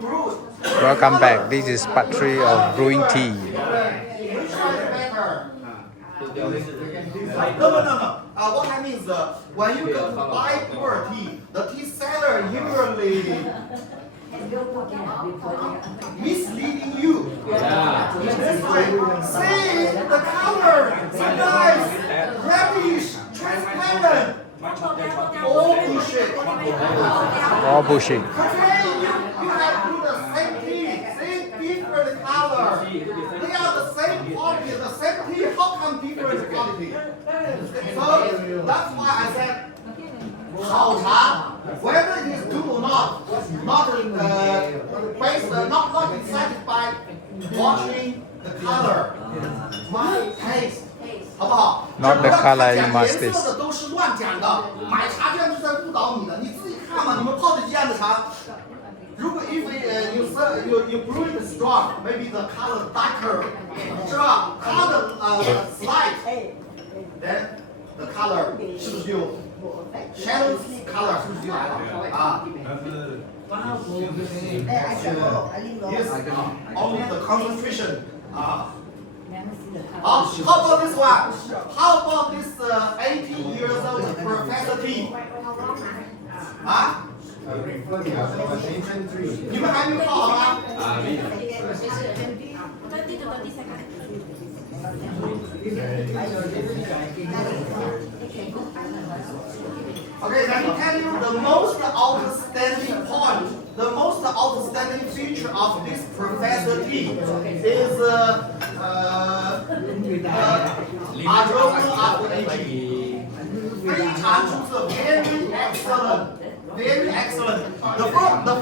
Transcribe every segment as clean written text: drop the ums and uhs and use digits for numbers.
brew. Welcome back. This is part 3 of brewing tea. Which one is better? No. What I mean is, when you go to buy pure tea, the tea seller usually misleading you. This way, see the color, so nice, reddish, transparent. All bullshit. All bullshit. Okay, you have to do the same tea, same different color. They are the same quality, the same tea. How come different quality? So that's why I said, 好茶, whether it is good or not based, not decided by watching the color, but taste. 好不好？ Not the color you must 颜 taste. 色的都是乱讲的，买茶店是在误导你的。你自己看嘛，你们泡的一样的茶。如果 if you brew it strong, maybe the color darker, 是吧？它的slight, then the color 是不是就 shadow color 是不是就来了啊？ Yes, only the concentration 啊。 how about this one? How about this 18 years old Professor T? 啊？你们还没有泡好吗？Okay, let me tell you the most outstanding point, the most outstanding feature of this Professor T is aroma of aging. 非常出色 very excellent, very excellent. The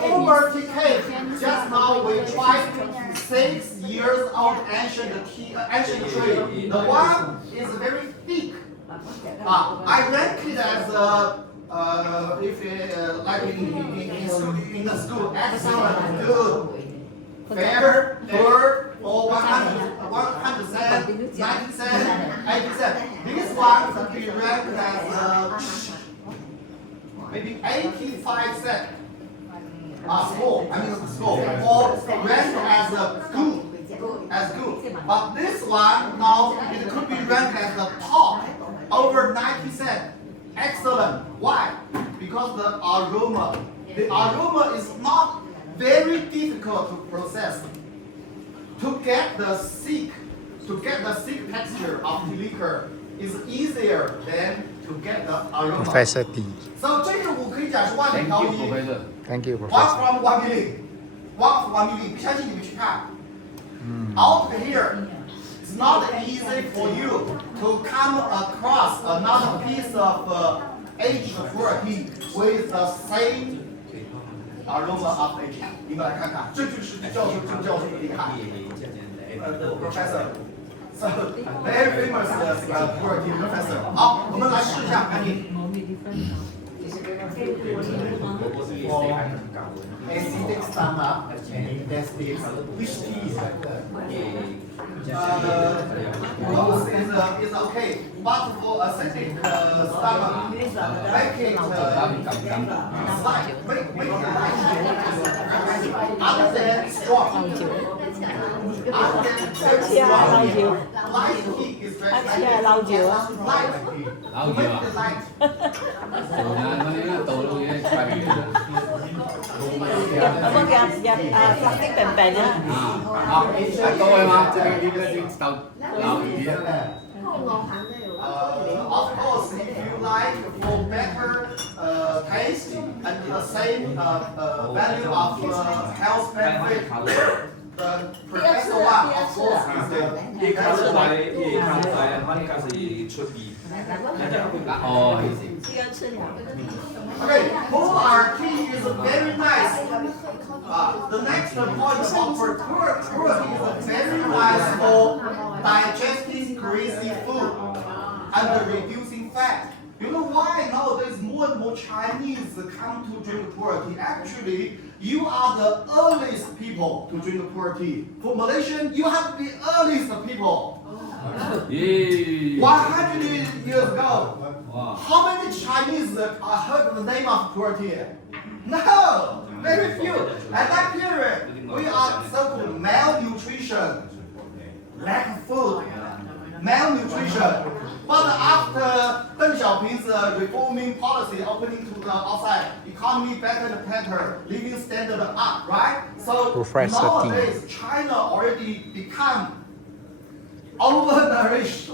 former tea cake just now we tried 6 years old ancient tree. The one is very thick. I rank it as if like in the school, excellent, good, fair, poor, or 100 cent, 90 cent, 80 cent. This one could be ranked as maybe 85 cent. Score, I mean score, or ranked as good. But this one now it could be ranked as the top, over 90 cent. Excellent. Why? Because the aroma is not very difficult to process. To get the thick texture of the liquor is easier than to get the aroma. Professor T. So 这个我可以讲是万里挑一。 Thank you, One Professor. from 1 million. 1 from 1 million. 不相信你们去看。Out here, it's not easy for you to come across another piece of aged purity with the same aroma of aging. 你们来看看，这就是教授的厉害。Professor, so very famous purity professor. 好，我们来试一下，赶紧。Acidic stomach and intestines. Which tea is better? Both is okay, but for acidic stomach, make it light, make it light, other than strong. Other than very strong. Light tea is very light tea. Light tea. Make it light. 有冇夾白色病病啊？多啊嘛，即係呢個啲豆魚啊。Of course, if you like for better taste and the same value of health benefit, the Professor Wang, of course, is the 一开始来，他一开始出笔，哦，Okay, polar tea is very nice. The next point of purity is very nice for digesting greasy food and reducing fat. You know why nowadays more and more Chinese come to drink pure tea? Actually, you are the earliest people to drink pure tea. For Malaysian, you have to be earliest people. 100 years ago, how many Chinese heard the name of pure tea? No, very few. At that period, we are so-called malnutrition, lack of food, malnutrition. But after Deng Xiaoping's reforming policy, opening to the outside, economy better and better, living standard up, right? So Refresh the tea. nowadays, China already become overnourished,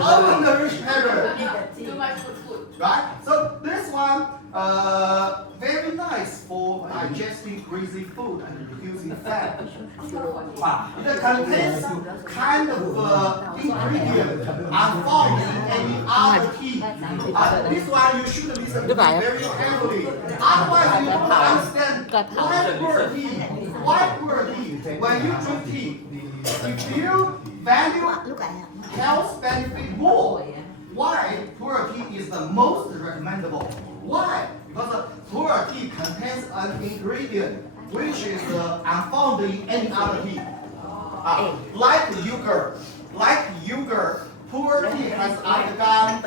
overnourished period. Too much food. Right? So this one, very nice for digesting greasy food and reducing fat. It contains kind of ingredient unfound in any other tea. This one you should listen to very carefully. Otherwise you don't understand why poor tea. Why poor tea? When you drink tea, if you value health benefit more, why pu'er tea is the most recommendable? Why? Because pu'er tea contains an ingredient which is unfound in any other tea. Like yogurt, pu'er tea has undergone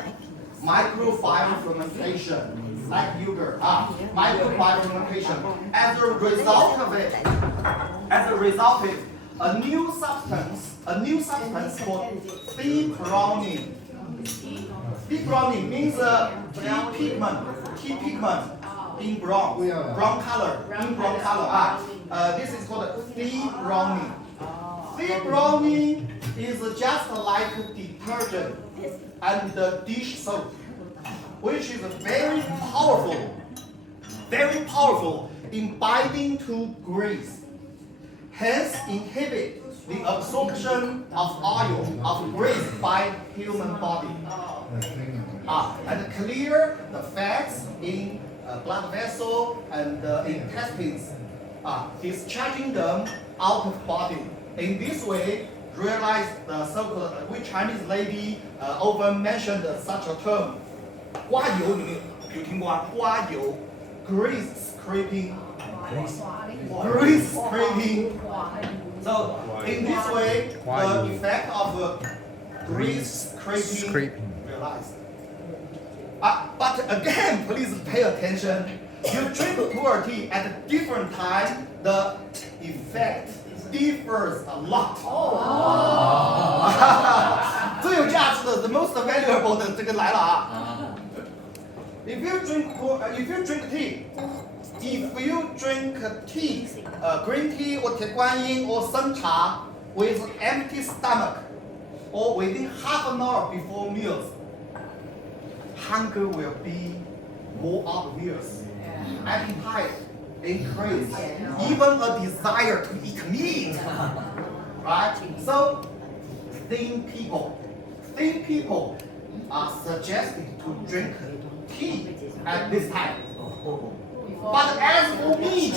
microbiome fermentation. Like yogurt, microbiome fermentation. As a result of it, a new substance called debrowning. Debrowning means tea pigment in brown color. This is called debrowning. Debrowning is just like detergent and dish soap, which is very powerful in binding to grease. Hence inhibit the absorption of oil, of grease by human body. And clear the fats in blood vessel and intestines, discharging them out of body. In this way, realize the so-called, which Chinese lady often mentioned such a term. 刮油，你们有听过啊？刮油 ，grease scraping. Grease scraping. So in this way, the effect of grease scraping realized. But again, please pay attention. You drink pu'er tea at a different time, the effect differs a lot. 最有价值的 the most valuable 的这个来了啊。If you drink tea, green tea or 铁观音 or 生茶 with empty stomach or within half an hour before meals, hunger will be more obvious. Appetite increase, even a desire to eat meat. Right? So, thin people are suggested to drink tea at this time. But as for me,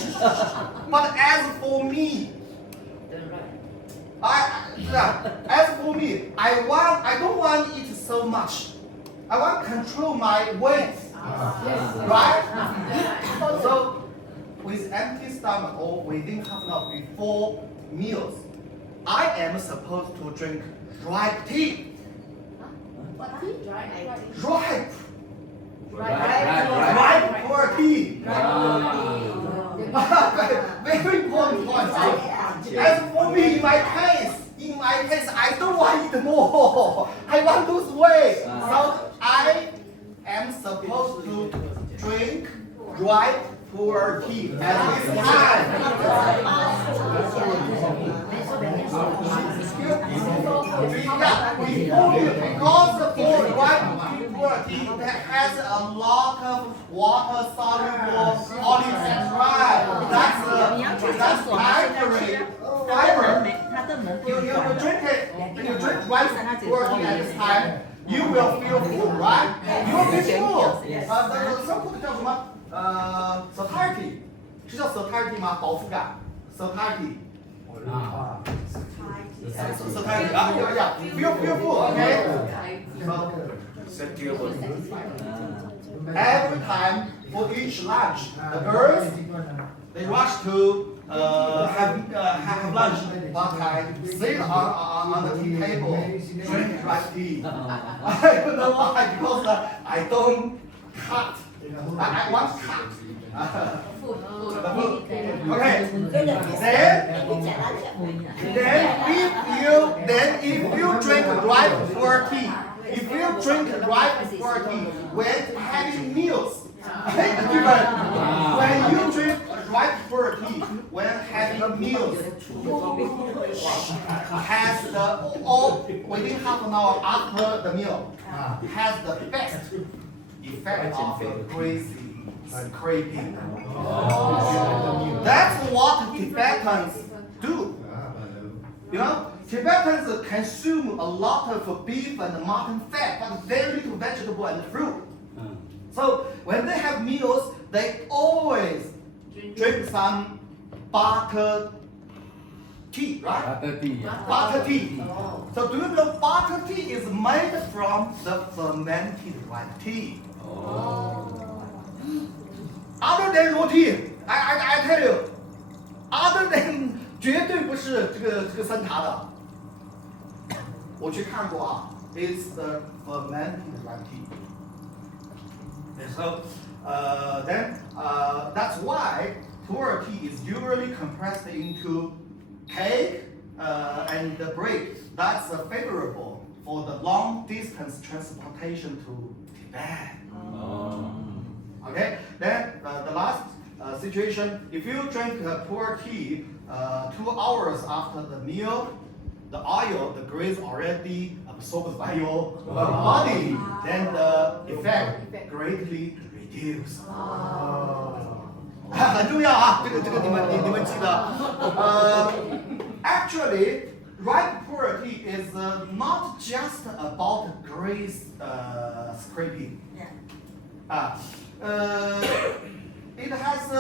I don't want to eat so much. I want to control my weight. Right? So, with empty stomach or within half an hour before meals, I am supposed to drink dry tea. Dry pu'er tea. Very important point. As for me, in my case, I don't want to eat more. I want to lose weight. So I am supposed to drink dry pu'er tea at this time. Because the dry pu'er tea has a lot of water-soluble polysaccharide. That's fiber. You drink it. When you drink dry pu'er tea at this time, you will feel full, right? You will be full. So-called 叫什么？satiety 是叫 satiety 吗？饱腹感 satiety。satiety 啊，feel full, okay? Every time for each lunch, the girls they rush to have lunch, but I sit on the tea table, drink dry tea. I don't know why, because I don't cut. I want cut. Okay. Then if you drink ripe poor tea, when having meals, when you drink ripe poor tea when having meals, has the all within half an hour after the meal, has the best effect of greasy scraping. That's what Tibetans do. You know, Tibetans consume a lot of beef and mutton fat, but very little vegetable and fruit. So when they have meals, they always drink some butter tea, right? Butter tea. Butter tea. So do you know butter tea is made from the fermented ripe tea? Other than raw tea, I tell you, other than 绝对不是这个生茶的，我去看过啊 ，it's the fermented ripe tea. And so that's why pu'er tea is usually compressed into cake and the bread. That's favorable for the long distance transportation to Tibet. Okay, then the last situation, if you drink pu'er tea 2 hours after the meal, the oil, the grease already absorbed by your body, then the effect greatly reduced. 很重要啊，这个你们记得。Actually, ripe pu'er tea is not just about grease scraping. It has,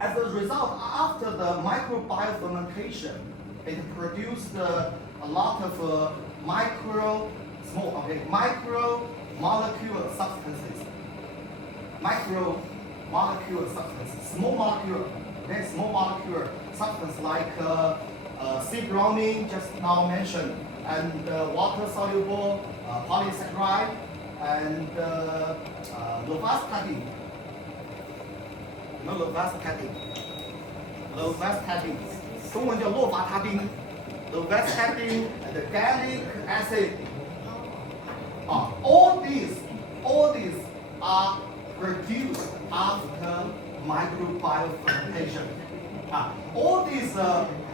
as a result, after the microbial fermentation, it produced a lot of micro molecule substances. Small molecule substance like C-bromine, just now mentioned, and water-soluble polysaccharide, and lovastatin. Lovastatin. 中文叫洛伐他汀 lovastatin and gallic acid. All these are produced after microbial fermentation. All these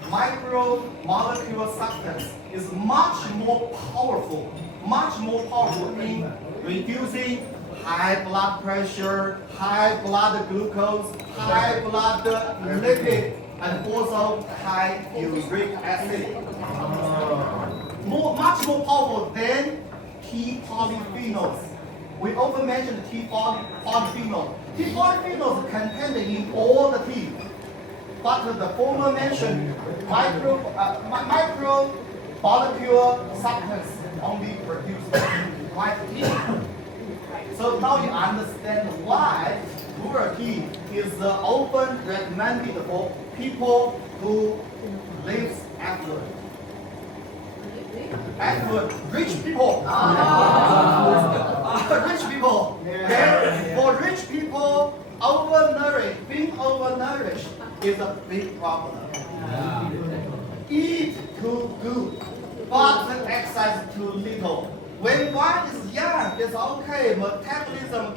micromolecule substance is much more powerful in reducing high blood pressure, high blood glucose, high blood lipid, and also high uric acid. Much more powerful than tea polyphenols. We often mention tea polyphenols. Tea polyphenols contained in all the tea, but the former mentioned micro molecule substance only produced in white tea. So now you understand why pu'er tea is often recommended for people who live affluent. Rich people. Rich people. Then for rich people, being overnourished is a big problem. Eat too good, but exercise too little. When one is young, it's okay. Metabolism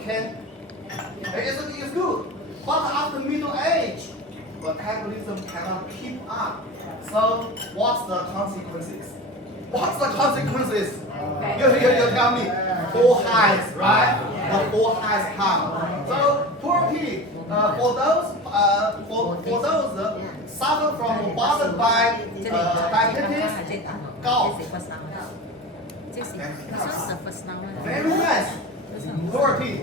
is good. But after middle age, metabolism cannot keep up. So what's the consequences? You tell me. 4 highs, right? The 4 highs come. So pu'er tea, for those suffer from bothered by diabetes, gout. Very nice. Pu'er tea.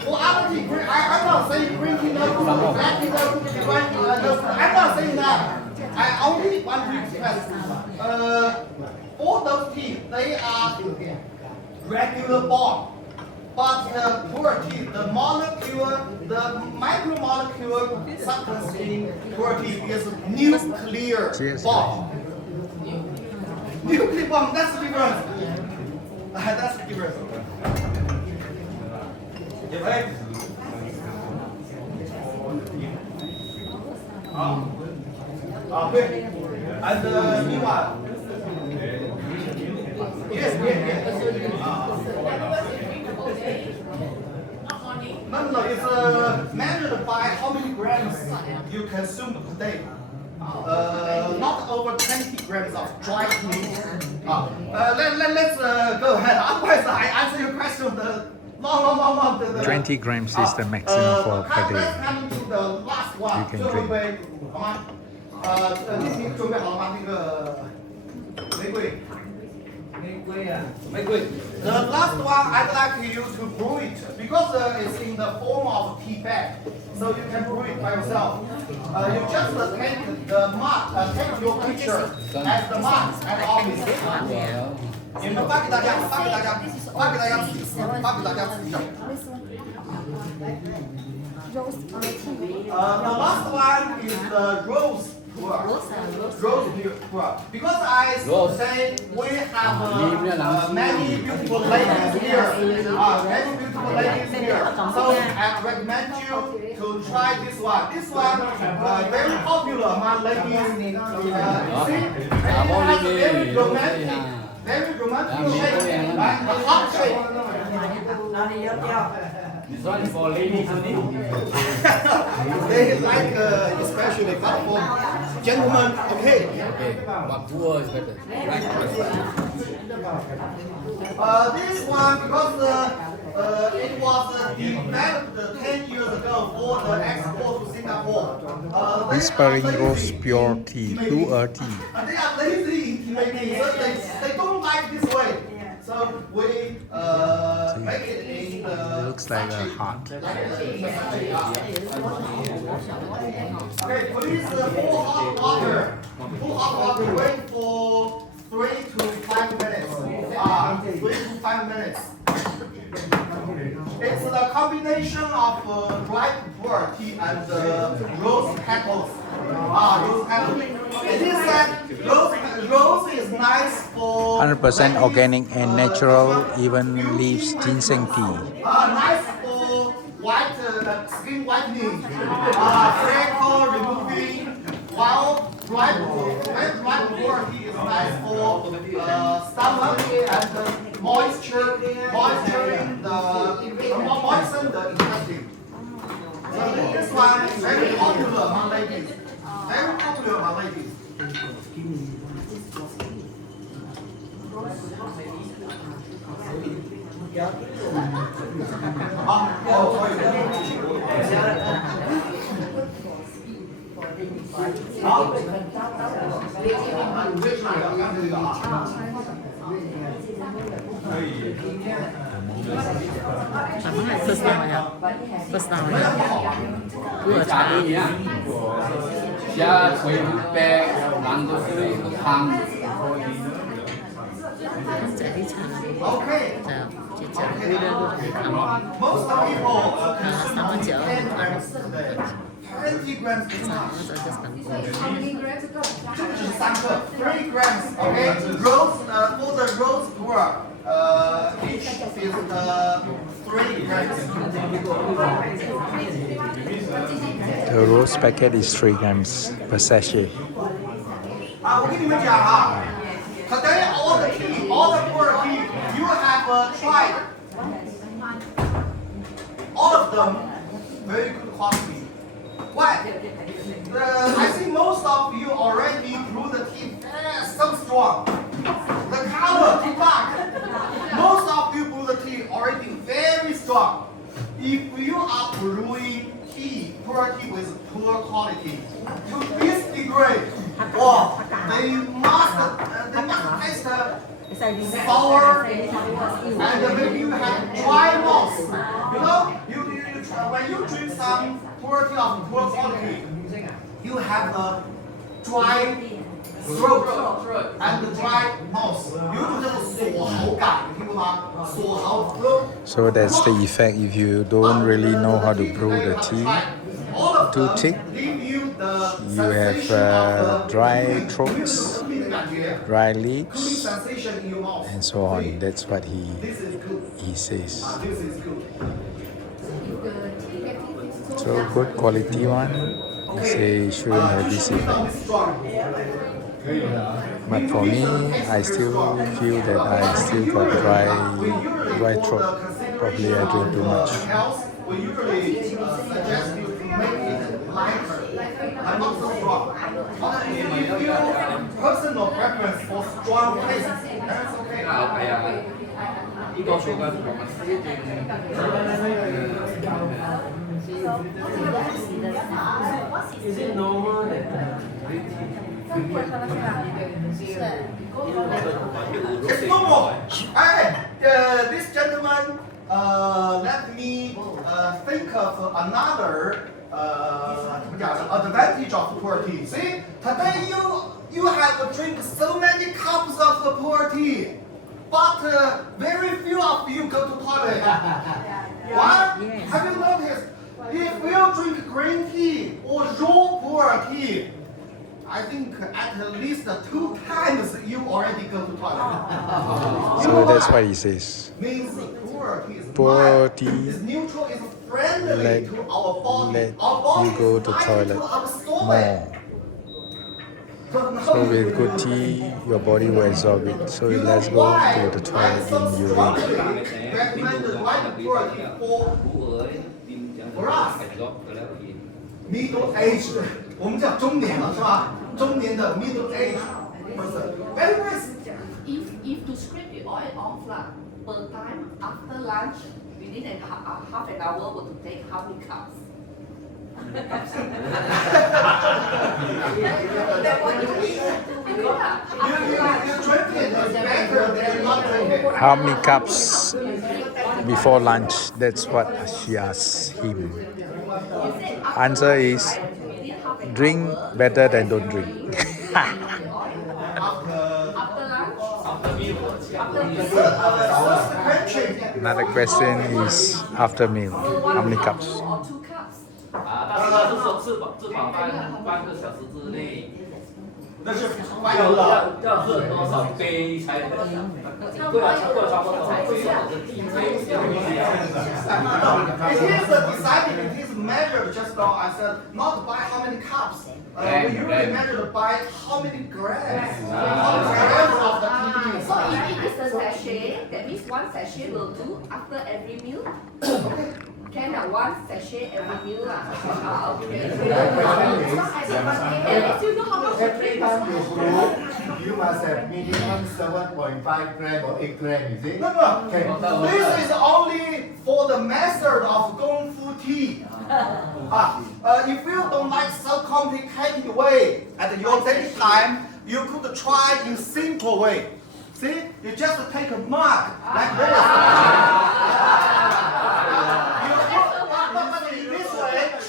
For other tea, I'm not saying green tea no good, black tea no good, white tea no good. I'm not saying that. I only want to express. All those teas, they are regular born. But the pu'er tea, the micromolecule substance in pu'er tea is nuclear bomb. Nuclear bomb, that's the difference. That's the difference. Okay. And new one. Yes. No, it's measured by how many grams you consume per day. Not over 20 grams of dry meat. Let's go ahead. Otherwise, I answer your question. The long. 20 grams is the maximum for per day. Let's come to the last one. You can drink. 好吗？你准备好了吗？那个玫瑰。The last one, I'd like you to brew it because it's in the form of tea bag, so you can brew it by yourself. You just take the mug, take your picture as the mug at office. 你们发给大家。The last one is the rose tour. Because I say we have many beautiful ladies here. So I recommend you to try this one. This one very popular among ladies. See, it has very romantic shape and a heart shape. This one is for ladies only. They like especially for gentlemen. Okay. Okay, but poor is better. This one because it was developed 10 years ago for the export to Singapore. Whispering Rose Pure Tea, Pure Tea. They are lazy in making, so they don't like this way. So we make it in the. It looks like a heart. Okay, please pour hot water. Wait for 3 to 5 minutes. 3 to 5 minutes. It's the combination of dried pure tea and rose petals. Rose petals. It is that rose is nice for 100% organic and natural, even leaves ginseng tea. nice for white skin whitening, freckle removing. While dried pure tea is nice for stomach and moisturizing moisten the intestine. So this one is very popular among ladies. First time呀，first time 呀，如果茶叶呀，加水白，难度水汤。这里茶， Okay. 就加味了都很好， Most people 什么酒很好， 20 grams is 我 much. 这就是很贵。 3 grams. Okay. Rose for the rose tour. Each is 3 grams. The rose packet is 3 grams per sachet. 我跟你们讲啊 today all the pure tea you have tried. All of them very good quality. Why? I see most of you already brew the tea so strong. The color too dark. Most of you brew the tea already very strong. If you are brewing tea, pure tea with poor quality, to this degree, well, they must taste sour and maybe you have dry mouth. You know, when you drink some pure tea of poor quality, you have a dry throat and dry mouth. 有一种叫做锁喉感，你听过吗？锁喉 So that's the effect if you don't really know how to brew the tea. Too thick, you have dry throats, dry lips, and so on. That's what he says. So good quality one, He say shouldn't have this effect. But for me, I still feel that I still got dry throat. Probably I drink too much. We usually suggest you to make it lighter and not so strong. But if you personal preference for strong taste, that's okay. 이거 줘가지고 Is it normal that It's normal. Hey, this gentleman let me think of another advantage of poor tea. See, today you have drink so many cups of the poor tea, but very few of you go to toilet. Why? Yes. Have you noticed? If you drink green tea or raw poor tea, I think at least 2 times you already go to toilet. So that's what he says. Means poor tea is Poor mild, tea is neutral, is friendly let to our body. let Our body you go is to likely toilet absorb more. it. So with good tea, your body will absorb it. So let's go to the toilet in urine. Recommend the right poor tea for us. Middle aged, 我们叫中年了是吧？中年的 middle aged person. Very nice. If to scrape the oil off lah, per time after lunch, within half an hour, will to take how many cups? That's what you eat. You drink it is better than not drinking. How many cups before lunch? That's what she asked him. Answer is drink better than don't drink. After lunch? After meal? Another question is after meal. How many cups? Or 2 cups? 大师是说吃饱半个小时之内，那是白油的。要喝多少杯才能？对啊，差不多多少杯？It is decided, it is measured just now. I said not by how many cups. We usually measure by how many grams. How many grams of the tea. So if it is a sachet, that means 1 sachet will do after every meal? Can 1 sachet every meal lah? Okay. At least you know how much to Every drink. time you brew, you must have minimum 7.5 gram or 8 gram, is it? No. Okay. This is only for the method of Gong Fu tea. If you don't like so complicated way at your daily time, you could try in simple way. See, you just take a mug like this.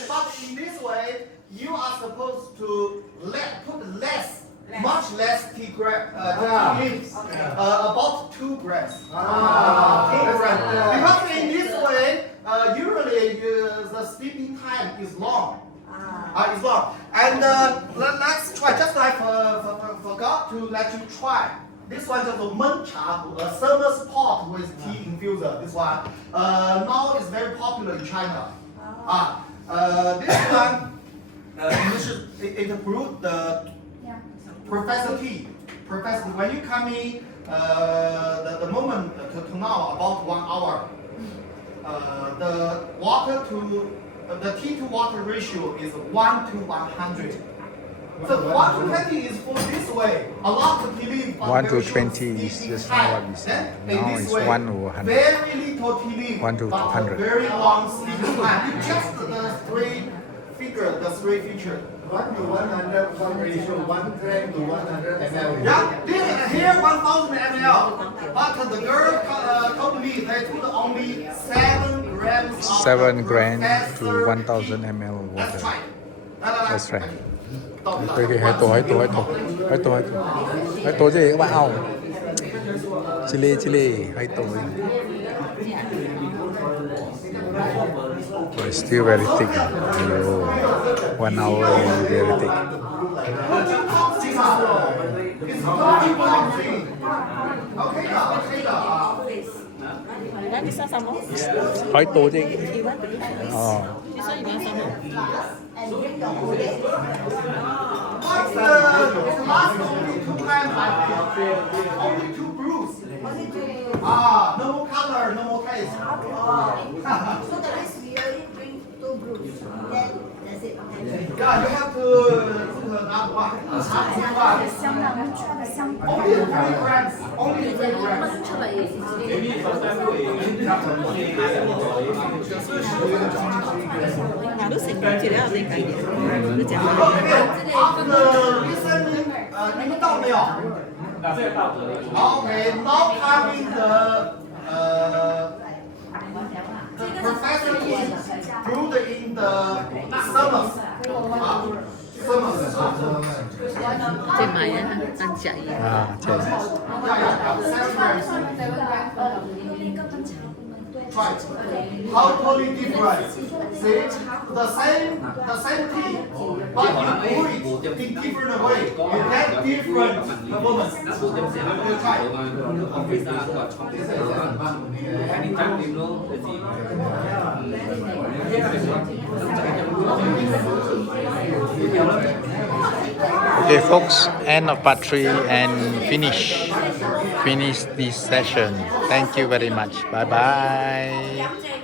But in this way, you are supposed to put much less tea leaves, about 2 grams. 2 grams. Because in this way, usually the sleeping time is long. It's long. And let's try. Just I forgot to let you try. This one is a mencha, a thermos pot with tea infuser. This one now is very popular in China. This one, it brewed the Professor tea. Professor, when you come in, the moment to now about 1 hour, the tea to water ratio is 1 to 100. So 1 to 20 is for this way. A lot of tea leaf. 1 to 20 is just now what we said. Now it's 1 to 100. Very little tea leaf. 1 to but 100. Very long sleeping time. You just the three features. 1 to 100, one ratio, 1 gram to 100 ml. Yeah, here 1000 ml. But the girl told me they put only 7 grams. Of 7 grams to Professor 1000 tea. ml Let's water. try. That's right. Hai tổ gì các bạn không? Chili, hai tổ. Oh, it's still very thick. Oh, 1 hour is very thick. That is some more. Hai tổ gì? You want to eat? Oh. This one you want some more? and bring your whole day. What's the last only 2 grams I feel? Only 2 brews. Only to No more color, no more taste. so that means we only bring 2 brews. Then that's it. Yeah, you have to not one, only 3 grams, only 3 grams. Nó sẽ có chỉ là đây cái gì? Nó chẳng là After listening, 你们到没有？ Okay, now coming the professor is brewed in the summer. trên máy á, đang chạy. Chạy. Yeah, 7 grams. Try it. How totally different. See, the same tea, but you brew it in different way. You get different performance. You try. Okay, folks, end of part 3 and finish this session. Thank you very much. Bye bye.